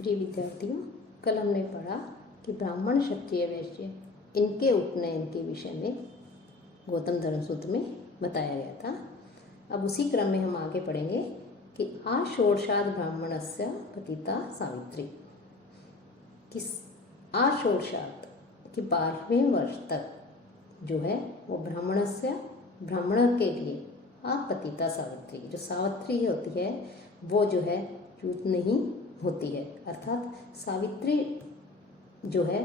प्रिय विद्यार्थियों, कल हमने पढ़ा कि ब्राह्मण क्षत्रिय वैश्य इनके उपनयन के विषय में गौतम धर्म सूत्र में बताया गया था। अब उसी क्रम में हम आगे पढ़ेंगे कि आषोडशाद ब्राह्मणस्य पतिता सावित्री। किस आषोडशाद कि 12वें वर्ष तक जो है वो ब्राह्मण के लिए आपतिता सावित्री, जो सावित्री होती है वो जो है च्युत नहीं होती है। अर्थात सावित्री जो है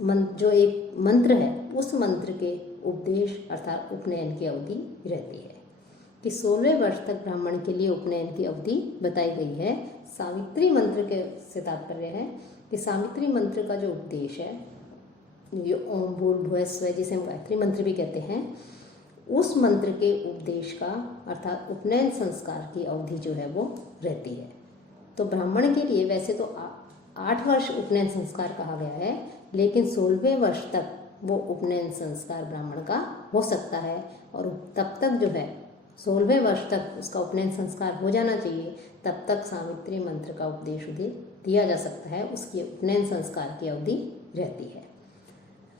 जो एक मंत्र है उस मंत्र के उपदेश अर्थात उपनयन की अवधि रहती है कि 16वें वर्ष तक ब्राह्मण के लिए उपनयन की अवधि बताई गई है। सावित्री मंत्र के से तात्पर्य है कि सावित्री मंत्र का जो उपदेश है, जो ओम भूर्भुवः स्वः जिसे हम गायत्री मंत्र भी कहते हैं, उस मंत्र के उपदेश का अर्थात उपनयन संस्कार की अवधि जो है वो रहती है। तो ब्राह्मण के लिए वैसे तो 8 वर्ष उपनयन संस्कार कहा गया है, लेकिन 16वें वर्ष तक वो उपनयन संस्कार ब्राह्मण का हो सकता है और तब तक जो है 16वें वर्ष तक उसका उपनयन संस्कार हो जाना चाहिए। तब तक सावित्री मंत्र का उपदेश दिया जा सकता है, उसकी उपनयन संस्कार की अवधि रहती है।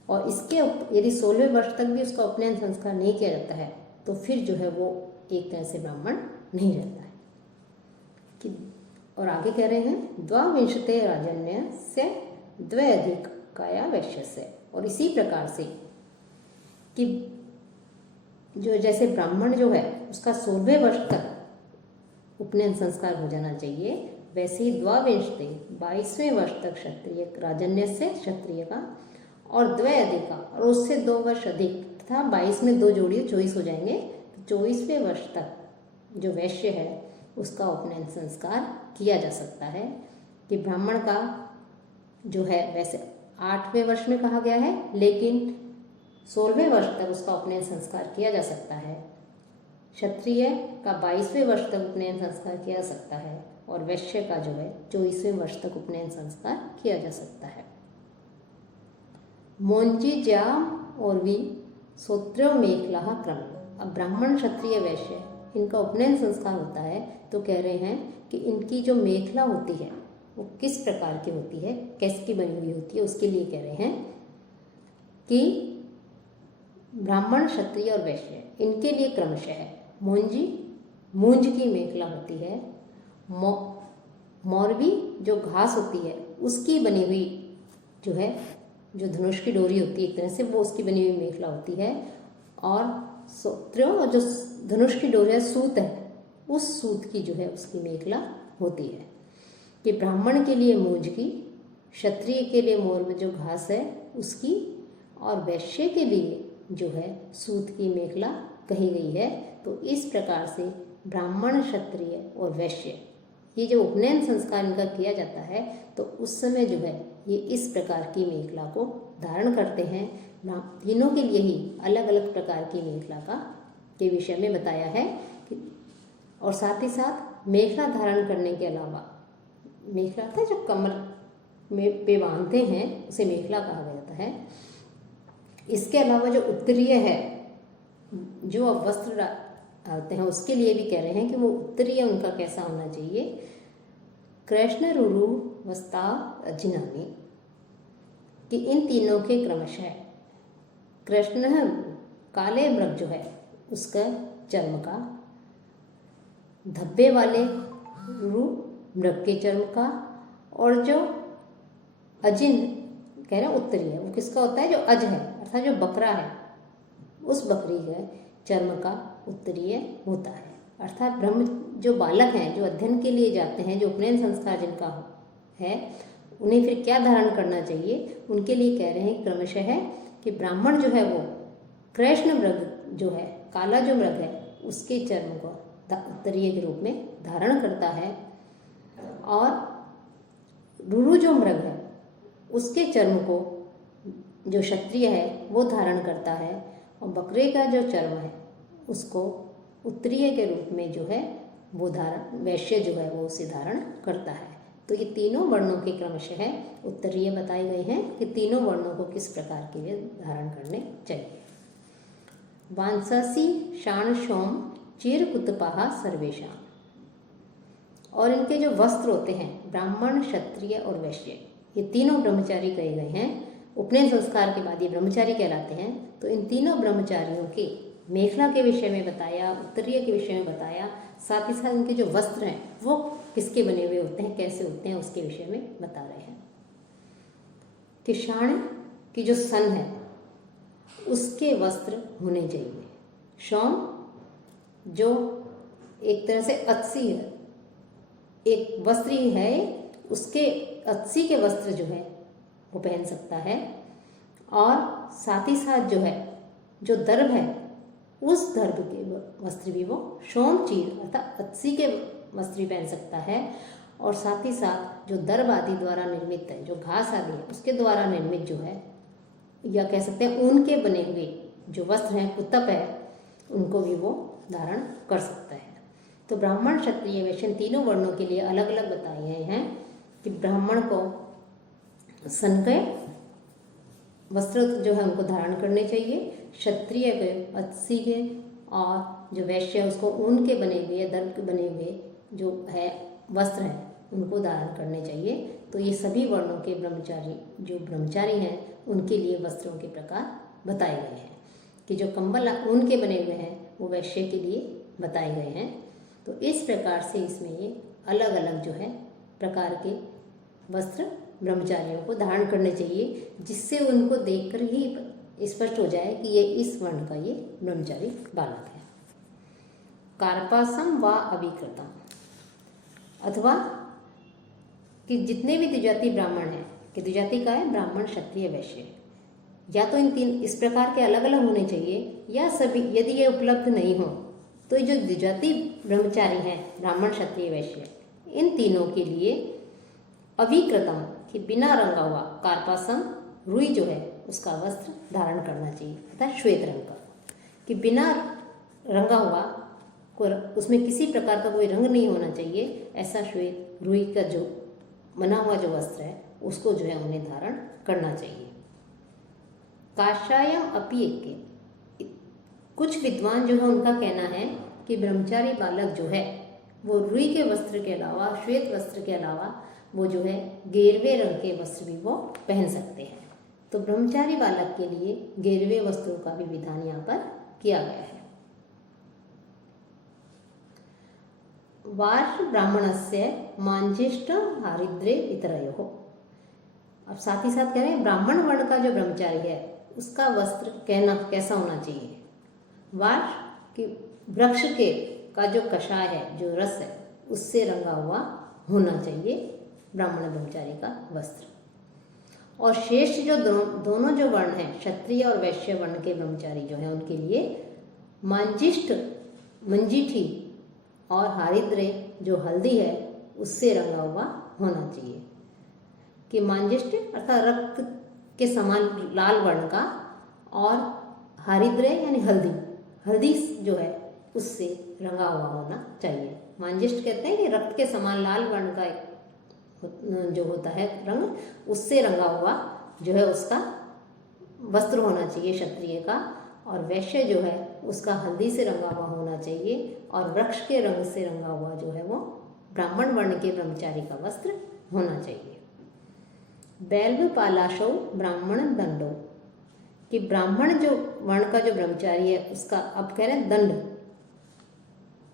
और इसके यदि 16वें वर्ष तक भी उसका उपनयन संस्कार नहीं किया जाता है तो फिर जो है वो एक तरह से ब्राह्मण नहीं रहता है कि। और आगे कह रहे हैं द्वाविंशते राजन्य से द्व्यधिकाया वैश्य से। और इसी प्रकार से कि जो जैसे ब्राह्मण जो है उसका 16वें वर्ष तक उपनयन संस्कार हो जाना चाहिए, वैसे ही द्वाविंशते 22वें वर्ष तक क्षत्रिय राजन्य से क्षत्रिय का और द्व्यधिका और उससे 2 वर्ष अधिक तथा 22 में 2 जोड़िए 24 हो जाएंगे। तो 24वें वर्ष तक जो वैश्य है उसका उपनयन संस्कार किया जा सकता है। कि ब्राह्मण का जो है वैसे 8वें वर्ष में कहा गया है, लेकिन 16वें वर्ष तक उसका उपनयन संस्कार किया जा सकता है। क्षत्रिय का 22वें वर्ष तक उपनयन संस्कार किया जा सकता है और वैश्य का जो है 24वें वर्ष तक उपनयन संस्कार किया जा सकता है। मोंजी ज्या और भी सोत्रो मेखला क्रम। अब ब्राह्मण क्षत्रिय वैश्य इनका उपनयन संस्कार होता है तो कह रहे हैं कि इनकी जो मेखला होती है वो किस प्रकार की होती है, कैसे की बनी हुई होती है, उसके लिए कह रहे हैं कि ब्राह्मण क्षत्रिय और वैश्य इनके लिए क्रमशः है मूंज की मेखला होती है, मौरवी जो घास होती है उसकी बनी हुई जो है जो धनुष की डोरी होती है एक तरह से वो उसकी बनी हुई मेखला होती है, और सोत्रो जो धनुष की डोरी है सूत है उस सूत की जो है उसकी मेखला होती है। कि ब्राह्मण के लिए मूंज की, क्षत्रिय के लिए मोर में जो घास है उसकी, और वैश्य के लिए जो है सूत की मेखला कही गई है। तो इस प्रकार से ब्राह्मण क्षत्रिय और वैश्य ये जो उपनयन संस्कार इनका किया जाता है तो उस समय जो है ये इस प्रकार की मेखला को धारण करते हैं। तीनों के लिए ही अलग अलग प्रकार की मेखला के विषय में बताया है कि, और साथ ही साथ मेखला धारण करने के अलावा मेखला था जो कमर में पे बांधते हैं उसे मेखला कहा जाता है। इसके अलावा जो उत्तरीय है जो अब वस्त्र डालते हैं उसके लिए भी कह रहे हैं कि वो उत्तरीय उनका कैसा होना चाहिए। कृष्ण रुरु वस्ता अजिनानी कि इन तीनों के क्रमशः कृष्ण काले मृग जो है उसका चर्म का, धब्बे वाले रुरु मृग के चर्म का, और जो अजिन कह रहे हैं उत्तरीय वो किसका होता है, जो अज है अर्थात जो बकरा है उस बकरी के चर्म का उत्तरीय होता है। अर्थात ब्रह्म जो बालक हैं जो अध्ययन के लिए जाते हैं, जो उपनयन संस्कार जिनका है उन्हें फिर क्या धारण करना चाहिए, उनके लिए कह रहे हैं क्रमशः है कि ब्राह्मण जो है वो कृष्ण मृग जो है काला जो मृग है उसके चर्म को उत्तरीय के रूप में धारण करता है, और रुरु जो मृग है उसके चर्म को जो क्षत्रिय है वो धारण करता है, और बकरे का जो चर्म है उसको उत्तरीय के रूप में जो है वो वैश्य जो है वो उसे धारण करता है। तो ये तीनों वर्णों के क्रमशः है उत्तरीय बताए गए हैं कि तीनों वर्णों को किस प्रकार के वे धारण करने चाहिए। वांससी शाण शोम चिरकुतपाह सर्वेशा। और इनके जो वस्त्र होते हैं, ब्राह्मण, क्षत्रिय और वैश्य, ये तीनों ब्रह्मचारी कहे गए हैं। उपनयन संस्कार के बाद ये ब्रह्मचारी कहलाते हैं। तो इन तीनों ब्रह्मचारियों के मेखला के विषय में बताया, उत्तरीय के विषय में बताया, साथ ही साथ इनके जो वस्त्र हैं वो किसके बने हुए होते हैं, कैसे होते हैं, उसके विषय में बता रहे हैं। कि शाण की जो सन है उसके वस्त्र होने चाहिए। शौम जो एक तरह से अच्छी है, एक वस्त्र ही है, उसके अच्छी के वस्त्र जो है वो पहन सकता है। और साथ ही साथ जो है, जो दर्भ है उस दर्भ के वस्त्र भी वो शोम चीर अर्थात अच्छी के वस्त्र भी पहन सकता है। और साथ ही साथ जो दर्भ आदि द्वारा निर्मित है, जो घास आदि है उसके द्वारा निर्मित जो है, या कह सकते हैं ऊन के बने हुए जो वस्त्र हैं, कुतप है, उनको भी वो धारण कर सकता है। तो ब्राह्मण, क्षत्रिय, वैश्य तीनों वर्णों के लिए अलग अलग बताए गए हैं कि ब्राह्मण को सन के वस्त्र जो है उनको धारण करने चाहिए, क्षत्रिय के अच्छी के, और जो वैश्य है उसको ऊन के बने हुए, दर्भ के बने हुए जो है वस्त्र हैं उनको धारण करने चाहिए। तो ये सभी वर्णों के ब्रह्मचारी जो ब्रह्मचारी हैं उनके लिए वस्त्रों के प्रकार बताए गए हैं। कि जो कंबल ऊन के बने हुए हैं वो वैश्य के लिए बताए गए हैं। तो इस प्रकार से इसमें ये अलग अलग जो है प्रकार के वस्त्र ब्रह्मचारियों को धारण करने चाहिए, जिससे उनको देखकर ही स्पष्ट हो जाए कि ये इस वर्ण का ये ब्रह्मचारी बालक है। कार्पासम व अभिकृतम, अथवा कि जितने भी द्विजाति ब्राह्मण हैं, कि द्विजाति का है ब्राह्मण, क्षत्रिय, वैश्य, या तो इन तीन इस प्रकार के अलग अलग होने चाहिए, या सभी यदि ये उपलब्ध नहीं हो तो जो द्विजाति ब्रह्मचारी हैं ब्राह्मण, क्षत्रिय, वैश्य, इन तीनों के लिए अभिकृतम कि बिना रंगा हुआ कार्पासम रुई जो है उसका वस्त्र धारण करना चाहिए, अर्थात श्वेत रंग का। कि बिना रंगा हुआ को उसमें किसी प्रकार का कोई रंग नहीं होना चाहिए, ऐसा श्वेत रुई का जो बना हुआ जो वस्त्र है उसको जो है उन्हें धारण करना चाहिए। काशायम अपी एक, कुछ विद्वान जो है उनका कहना है कि ब्रह्मचारी बालक जो है वो रुई के वस्त्र के अलावा, श्वेत वस्त्र के अलावा वो जो है गेरवे रंग के वस्त्र भी वो पहन सकते हैं। तो ब्रह्मचारी बालक के लिए गेरवे वस्त्रों का भी विधान यहाँ पर किया गया है। वार्ष ब्राह्मणस्य मांजिष्ट हारिद्रे इतरयोः, अब साथ ही साथ कह रहे हैं ब्राह्मण वर्ण का जो ब्रह्मचारी है उसका वस्त्र कहना कैसा होना चाहिए। वार्ष कि वृक्ष के का जो कषाय है, जो रस है, उससे रंगा हुआ होना चाहिए ब्राह्मण ब्रह्मचारी का वस्त्र। और शेष जो दोनों जो वर्ण हैं, क्षत्रिय और वैश्य वर्ण के ब्रह्मचारी जो हैं उनके लिए मांजिष्ठ, मंजीठी और हारिद्रे जो हल्दी है उससे रंगा हुआ होना चाहिए। कि मांजिष्ठ अर्थात रक्त के समान लाल वर्ण का, और हारिद्रे यानी हल्दी, हल्दी जो है उससे रंगा हुआ होना चाहिए। मांजिष्ठ कहते हैं कि रक्त के समान लाल वर्ण का जो होता है रंग, उससे रंगा हुआ जो है उसका वस्त्र होना चाहिए क्षत्रिय का। और वैश्य जो है उसका हल्दी से रंगा हुआ होना चाहिए, और वृक्ष के रंग से रंगा हुआ जो है वो ब्राह्मण वर्ण के ब्रह्मचारी का वस्त्र होना चाहिए। बैल्व पालाशो ब्राह्मण दंडो, कि ब्राह्मण जो वर्ण का जो ब्रह्मचारी है उसका, अब कह रहे हैं दंड,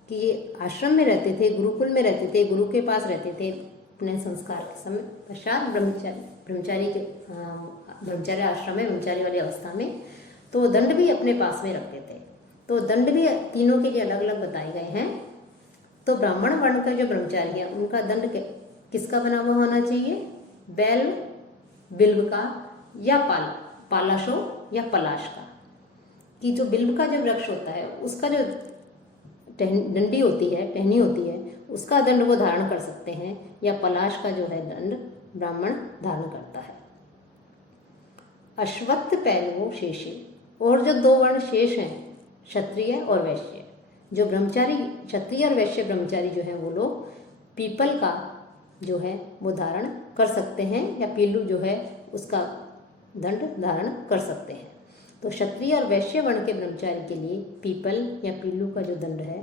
कि ये आश्रम में रहते थे, गुरुकुल में रहते थे, गुरु के पास रहते थे, अपने संस्कार के समय पश्चात ब्रह्मचारी के ब्रह्मचारी आश्रम में ब्रह्मचारी वाली अवस्था में, तो वो दंड भी अपने पास में रखते थे। तो दंड भी तीनों के लिए अलग अलग बताए गए हैं। तो ब्राह्मण वर्ण का जो ब्रह्मचारी है उनका दंड किसका बना हुआ होना चाहिए, बैल, बिल्व का, या पालाशो या पलाश का। कि जो बिल्व का जो वृक्ष होता है उसका जो डंडी होती है, टहनी होती है, उसका दंड वो धारण कर सकते हैं, या पलाश का जो है दंड ब्राह्मण धारण करता है। अश्वत्थ पैलवो शेषे, और जो दो वर्ण शेष हैं क्षत्रिय और वैश्य, जो ब्रह्मचारी क्षत्रिय और वैश्य ब्रह्मचारी जो है वो लोग पीपल का जो है वो धारण कर सकते हैं, या पीलू जो है उसका दंड धारण कर सकते हैं। तो क्षत्रिय और वैश्य वर्ण के ब्रह्मचारी के लिए पीपल या पीलू का जो दंड है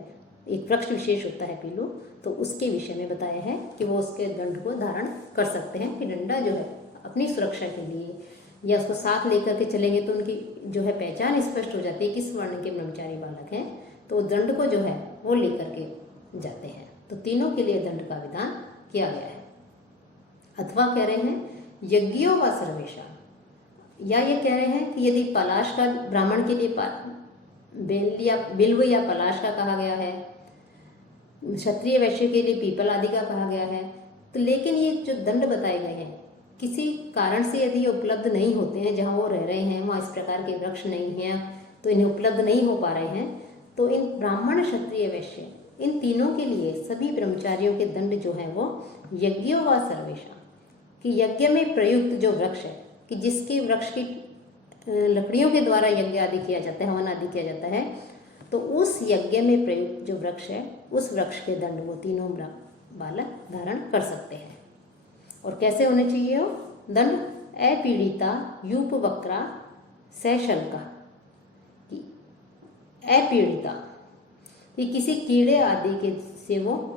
एक वृक्ष विशेष होता है पीलू, तो उसके विषय में बताया है कि वो उसके दंड को धारण कर सकते हैं, कि डंडा जो है अपनी सुरक्षा के लिए या उसको साथ लेकर के चलेंगे तो उनकी जो है पहचान स्पष्ट हो जाती है किस वर्ण के ब्रह्मचारी बालक हैं, तो दंड को जो है वो लेकर के जाते हैं। तो तीनों के लिए दंड का विधान किया गया है। अथवा कह रहे हैं यज्ञो व सर्वेशा, या ये कह रहे हैं कि यदि पलाश का ब्राह्मण के लिए बिल्व या पलाश का कहा गया है, क्षत्रिय वैश्य के लिए पीपल आदि का कहा गया है, तो लेकिन ये जो दंड बताए गए हैं किसी कारण से यदि ये उपलब्ध नहीं होते हैं, जहाँ वो रह रहे हैं वहाँ इस प्रकार के वृक्ष नहीं हैं, तो इन्हें उपलब्ध नहीं हो पा रहे हैं, तो इन ब्राह्मण क्षत्रिय वैश्य इन तीनों के लिए सभी ब्रह्मचारियों के दंड जो हैं वो यज्ञों व सर्वेशा, कि यज्ञ में प्रयुक्त जो वृक्ष है, कि जिसके वृक्ष की लकड़ियों के द्वारा यज्ञ आदि किया जाता है, हवन आदि किया जाता है, तो उस यज्ञ में प्रयुक्त जो वृक्ष है उस वृक्ष के दंड वो तीनों बालक धारण कर सकते हैं। और कैसे होने चाहिए वो दंड? अपीड़िता यूप वक्रा सशल्का, कि अपीड़िता कि किसी कीड़े आदि के से वो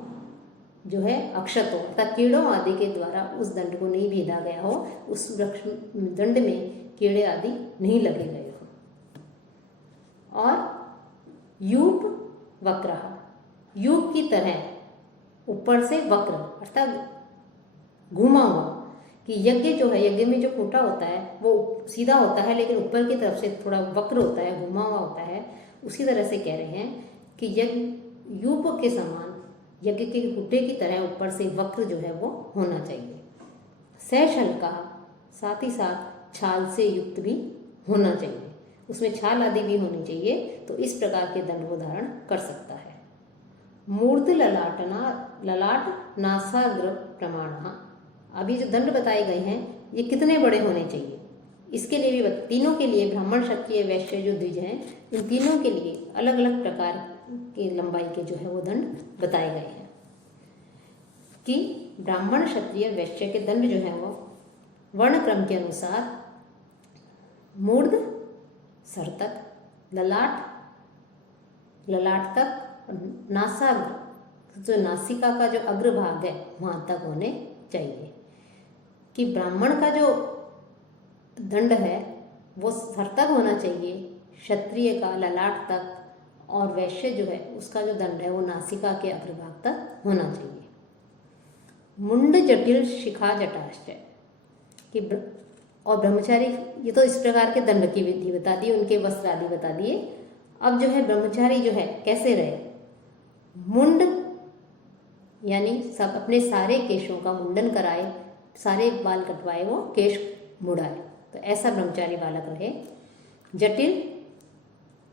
जो है अक्षत हो, अर्थात कीड़ों आदि के द्वारा उस दंड को नहीं भेदा गया हो, उस वृक्ष दंड में कीड़े आदि नहीं लगे गए हो। और यूप वक्र, यूप की तरह ऊपर से वक्र अर्थात घुमा हुआ, कि यज्ञ जो है यज्ञ में जो खूंटा होता है वो सीधा होता है लेकिन ऊपर की तरफ से थोड़ा वक्र होता है, घुमा हुआ होता है, उसी तरह से कह रहे हैं कि यज्ञ यूप के समान यज्ञ के खूंटे की तरह ऊपर से वक्र जो है वो होना चाहिए। सशल का साथ ही साथ छाल से युक्त भी होना चाहिए, उसमें छाल आदि भी होनी चाहिए, तो इस प्रकार के दंड वो धारण कर सकता है। मूर्ध ललाट नासाग्र प्रमाण, अभी जो दंड बताए गए हैं ये कितने बड़े होने चाहिए, इसके लिए भी तीनों के लिए ब्राह्मण क्षत्रिय वैश्य जो द्विज हैं इन तीनों के लिए अलग अलग प्रकार की लंबाई के जो है वो दंड बताए गए हैं, कि ब्राह्मण क्षत्रिय वैश्य के दंड जो है वो वर्ण क्रम के अनुसार मूर्ध सर तक, ललाट तक, नासाग्र जो नासिका का जो अग्रभाग है वहाँ तक होने चाहिए, कि ब्राह्मण का जो दंड है वो सर तक होना चाहिए, क्षत्रिय का ललाट तक, और वैश्य जो है उसका जो दंड है वो नासिका के अग्रभाग तक होना चाहिए। मुंड जटिल शिखा जटाश्चय, कि और ब्रह्मचारी, ये तो इस प्रकार के दंड की विधि बता दी, उनके वस्त्र आदि बता दिए। अब जो है ब्रह्मचारी जो है कैसे रहे, मुंड यानी सब अपने सारे केशों का मुंडन कराए, सारे बाल कटवाए, वो केश मुड़ाए, तो ऐसा ब्रह्मचारी बालक रहे। जटिल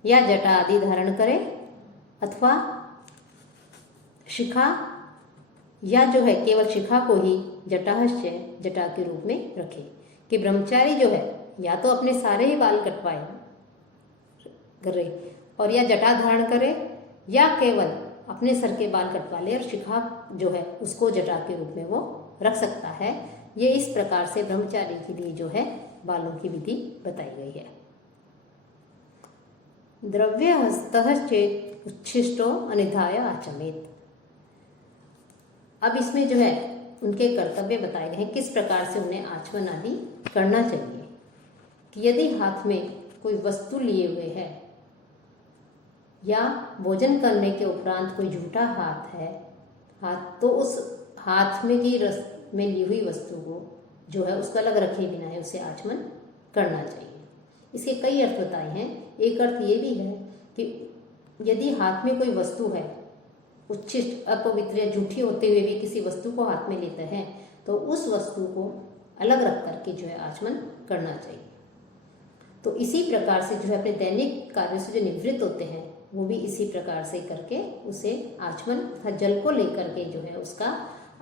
या जटा आदि धारण करे, अथवा शिखा या जो है केवल शिखा को ही जटाहस्य जटा के रूप में रखे, कि ब्रह्मचारी जो है या तो अपने सारे ही बाल कटवाए करे और या जटा धारण करे, या केवल अपने सर के बाल कटवा ले और शिखा जो है उसको जटा के रूप में वो रख सकता है। ये इस प्रकार से ब्रह्मचारी के लिए जो है बालों की विधि बताई गई है। द्रव्य हस्तः चेत उच्छिष्टो अनिधाय आचमेत, अब इसमें जो है उनके कर्तव्य बताए गए हैं, किस प्रकार से उन्हें आचमन आदि करना चाहिए। कि यदि हाथ में कोई वस्तु लिए हुए है या भोजन करने के उपरांत कोई झूठा हाथ है, तो उस हाथ में की रस में ली हुई वस्तु को जो है उसको अलग रखे बिना है उसे आचमन करना चाहिए। इसके कई अर्थ बताए हैं। एक अर्थ ये भी है कि यदि हाथ में कोई वस्तु है, उच्छिष्ट अपवित्र या झूठी होते हुए भी किसी वस्तु को हाथ में लेते हैं, तो उस वस्तु को अलग रख करके जो है आचमन करना चाहिए। तो इसी प्रकार से जो है अपने दैनिक कार्य से जो निवृत्त होते हैं वो भी इसी प्रकार से करके उसे आचमन जल को लेकर के जो है उसका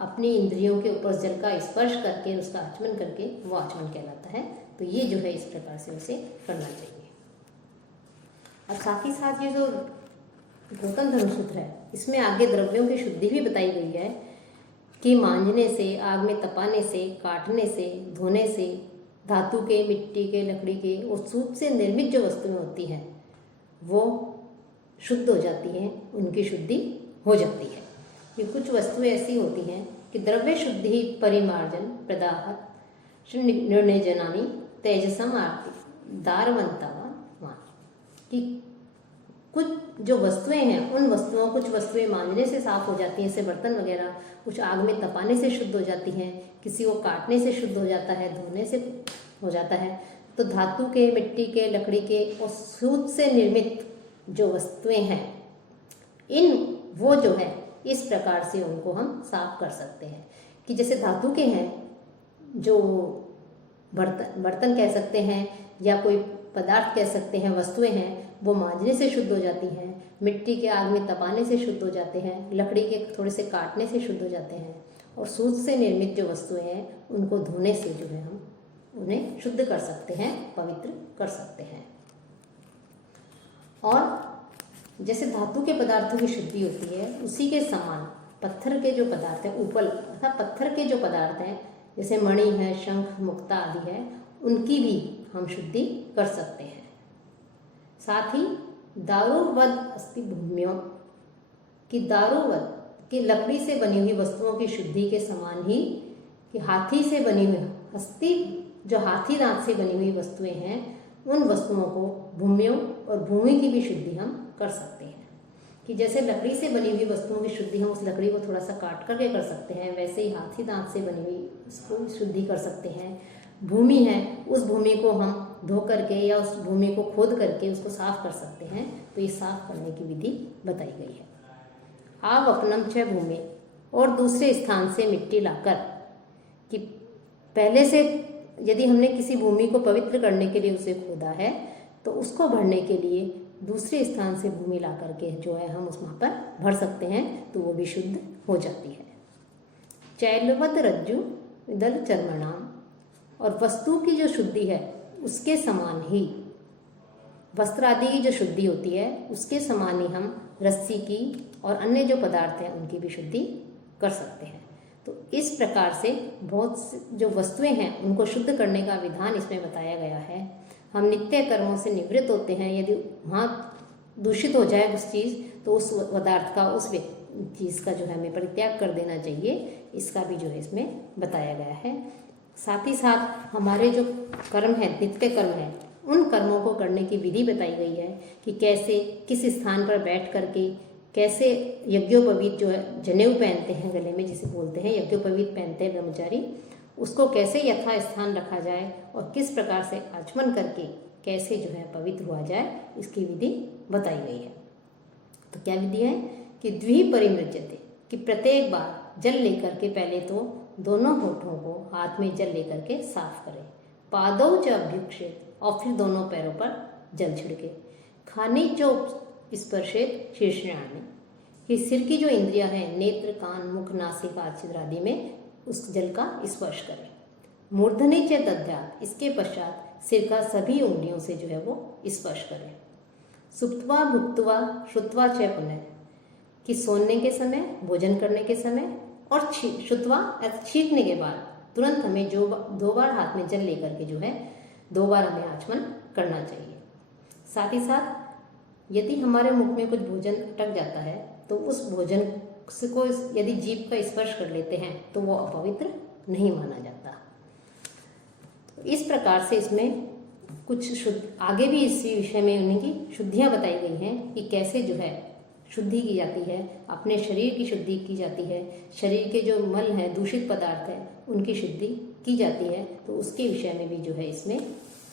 अपनी इंद्रियों के ऊपर जल का स्पर्श करके उसका आचमन करके वो आचमन कहलाता है। तो ये जो है इस प्रकार से उसे करना चाहिए। अब साथ ही साथ ये जो गौतम धर्मसूत्र है इसमें आगे द्रव्यों की शुद्धि भी बताई गई है, कि मांजने से, आग में तपाने से, काटने से, धोने से, धातु के, मिट्टी के, लकड़ी के और सूत से निर्मित जो वस्तुएं होती हैं वो शुद्ध हो जाती हैं, उनकी शुद्धि हो जाती है। ये कुछ वस्तुएं ऐसी होती हैं कि द्रव्य शुद्धि परिमार्जन प्रदाह निर्णय जनानी तेजसम आरती दारवंतावा, कि कुछ जो वस्तुएं हैं उन वस्तुओं कुछ वस्तुएं मांजने से साफ हो जाती हैं, जैसे बर्तन वगैरह, कुछ आग में तपाने से शुद्ध हो जाती हैं, किसी को काटने से शुद्ध हो जाता है, धोने से हो जाता है। तो धातु के, मिट्टी के, लकड़ी के और सूत से निर्मित जो वस्तुएं हैं, इन वो जो है इस प्रकार से उनको हम साफ कर सकते हैं। कि जैसे धातु के हैं जो बर्तन कह सकते हैं या कोई पदार्थ कह सकते हैं, वस्तुएं हैं, वो मांजने से शुद्ध हो जाती हैं, मिट्टी के आग में तपाने से शुद्ध हो जाते हैं, लकड़ी के थोड़े से काटने से शुद्ध हो जाते हैं, और सूत से निर्मित जो वस्तुएं हैं उनको धोने से जो है हम उन्हें शुद्ध कर सकते हैं, पवित्र कर सकते हैं। और जैसे धातु के पदार्थों की शुद्धि होती है, उसी के समान पत्थर के जो पदार्थ हैं, उपल अर्थात पत्थर के जो पदार्थ हैं, जैसे मणि है, शंख, मुक्ता आदि है, उनकी भी हम शुद्धि कर सकते हैं। साथ ही दारुवद अस्ति भूम्यों, कि दारुवद की लकड़ी से बनी हुई वस्तुओं की शुद्धि के समान ही कि हाथी से बनी हुई हस्ती, जो हाथी दांत से बनी हुई वस्तुएं हैं, उन वस्तुओं को भूम्यों और भूमि की भी शुद्धि हम कर सकते हैं। कि जैसे लकड़ी से बनी हुई वस्तुओं की शुद्धि हम उस लकड़ी को थोड़ा सा काट करके कर सकते हैं, वैसे ही हाथी दांत से बनी हुई उसको शुद्धि कर सकते हैं। भूमि है, उस भूमि को हम धो करके या उस भूमि को खोद करके उसको साफ कर सकते हैं। तो ये साफ करने की विधि बताई गई है। आप अपनम च भूमि, और दूसरे स्थान से मिट्टी लाकर, कि पहले से यदि हमने किसी भूमि को पवित्र करने के लिए उसे खोदा है तो उसको भरने के लिए दूसरे स्थान से भूमि ला करके जो है हम उस वहाँ पर भर सकते हैं, तो वो भी शुद्ध हो जाती है। चैलवत रज्जु दल चर्मणाम, और वस्तु की जो शुद्धि है उसके समान ही वस्त्र आदि की जो शुद्धि होती है उसके समान ही हम रस्सी की और अन्य जो पदार्थ हैं उनकी भी शुद्धि कर सकते हैं। तो इस प्रकार से बहुत जो वस्तुएं हैं उनको शुद्ध करने का विधान इसमें बताया गया है। हम नित्य कर्मों से निवृत्त होते हैं, यदि वहाँ दूषित हो जाए उस चीज़ तो उस पदार्थ का, उस चीज़ का जो है हमें परित्याग कर देना चाहिए, इसका भी जो है इसमें बताया गया है। साथ ही साथ हमारे जो कर्म है, नित्य कर्म है, उन कर्मों को करने की विधि बताई गई है कि कैसे, किस स्थान पर बैठ करके, कैसे यज्ञोपवीत जो है जनेऊ पहनते हैं गले में, जिसे बोलते हैं यज्ञोपवीत पहनते हैं ब्रह्मचारी, उसको कैसे यथा स्थान रखा जाए और किस प्रकार से आचमन करके कैसे जो है पवित्र हुआ जाए, इसकी विधि बताई गई है। तो क्या विधि है कि द्विपरिमृज्यते, कि प्रत्येक बार जल लेकर के पहले तो दोनों होठों को हाथ में जल लेकर के साफ करें, पादौ च अभ्युक्षेत, और फिर दोनों पैरों पर जल छिड़के, खानी चो स्पर्शेत शीर्षाणी, कि सिर की जो इंद्रियां हैं, नेत्र, कान, मुख, नासिका, छिद्र आदि में उस जल का स्पर्श करें। मूर्धनि च दध्यात्, इसके पश्चात सिर का सभी उंगलियों से जो है वो स्पर्श करें। सुप्त्वा भुक्त्वा श्रुत्वा च पुनः, कि सोने के समय, भोजन करने के समय, और श्रुत्वा छींकने के बाद तुरंत हमें जो 2 बार हाथ में जल लेकर के जो है 2 बार हमें आचमन करना चाहिए। साथ ही साथ यदि हमारे मुख में कुछ भोजन अटक जाता है तो उस भोजन को यदि जीभ का स्पर्श कर लेते हैं तो वो अपवित्र नहीं माना जाता। तो इस प्रकार से इसमें कुछ आगे भी इसी विषय में उनकी शुद्धियाँ बताई गई हैं कि कैसे जो है शुद्धि की जाती है, अपने शरीर की शुद्धि की जाती है, शरीर के जो मल है, दूषित पदार्थ है, उनकी शुद्धि की जाती है। तो उसके विषय में भी जो है इसमें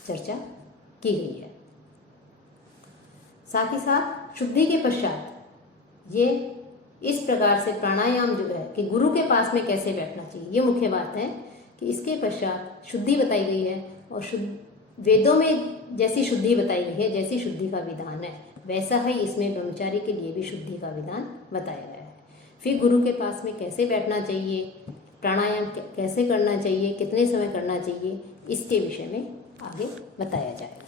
चर्चा की गई है। साथ ही साथ शुद्धि के पश्चात ये इस प्रकार से प्राणायाम जो है कि गुरु के पास में कैसे बैठना चाहिए, ये मुख्य बात है कि इसके पश्चात शुद्धि बताई गई है। और वेदों में जैसी शुद्धि बताई गई है, जैसी शुद्धि का विधान है, वैसा ही इसमें ब्रह्मचारी के लिए भी शुद्धि का विधान बताया गया है। फिर गुरु के पास में कैसे बैठना चाहिए, प्राणायाम कैसे करना चाहिए, कितने समय करना चाहिए, इसके विषय में आगे बताया जाएगा।